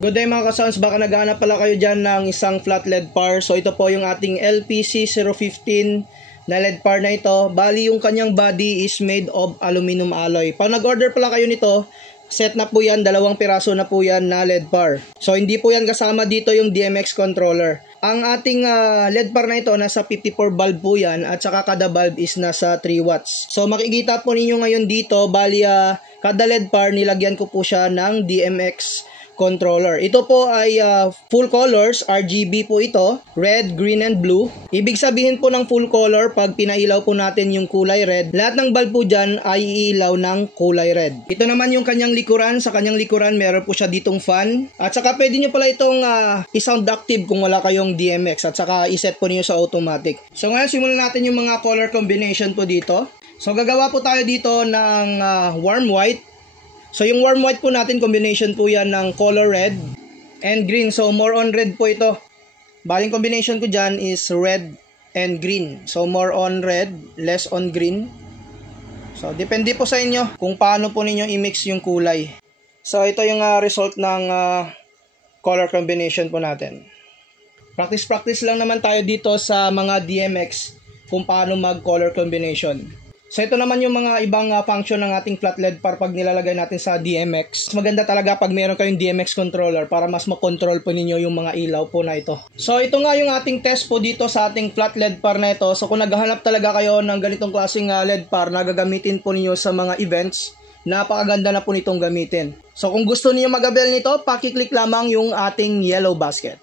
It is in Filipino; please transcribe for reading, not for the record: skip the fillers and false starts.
Good day mga ka-sounds, baka naghahanap pala kayo dyan ng isang flat LED par. So ito po yung ating LPC015 na LED par na ito. Bali yung kanyang body is made of aluminum alloy. Pag nag-order pala kayo nito, set na po yan, 2 piraso na po yan na LED par. So hindi po yan kasama dito yung DMX controller. Ang ating LED par na ito, nasa 54 bulb po yan at saka kada bulb is nasa 3 watts. So makikita po ninyo ngayon dito, bali kada LED par nilagyan ko po siya ng DMX controller. Ito po ay full colors, RGB po ito, red, green, and blue. Ibig sabihin po ng full color, pag pinailaw po natin yung kulay red, lahat ng bulb po dyan ay iilaw ng kulay red. Ito naman yung kanyang likuran. Sa kanyang likuran, meron po siya ditong fan. At saka pwede nyo pala itong i-sound active kung wala kayong DMX. At saka iset po niyo sa automatic. So ngayon, simulan natin yung mga color combination po dito. So gagawa po tayo dito ng warm white. So yung warm white po natin, combination po yan ng color red and green. So more on red po ito. Baling combination ko dyan is red and green. So more on red, less on green. So depende po sa inyo kung paano po ninyo i-mix yung kulay. So ito yung result ng color combination po natin. Practice lang naman tayo dito sa mga DMX kung paano mag color combination. So ito naman yung mga ibang function ng ating flat LED par pag nilalagay natin sa DMX. Maganda talaga pag meron kayong DMX controller para mas makontrol po ninyo yung mga ilaw po na ito. So ito nga yung ating test po dito sa ating flat LED par na ito. So kung naghahanap talaga kayo ng ganitong klaseng LED par na gagamitin po ninyo sa mga events, napakaganda na po nitong gamitin. So kung gusto niyo mag-avail nito, paki-click lamang yung ating yellow basket.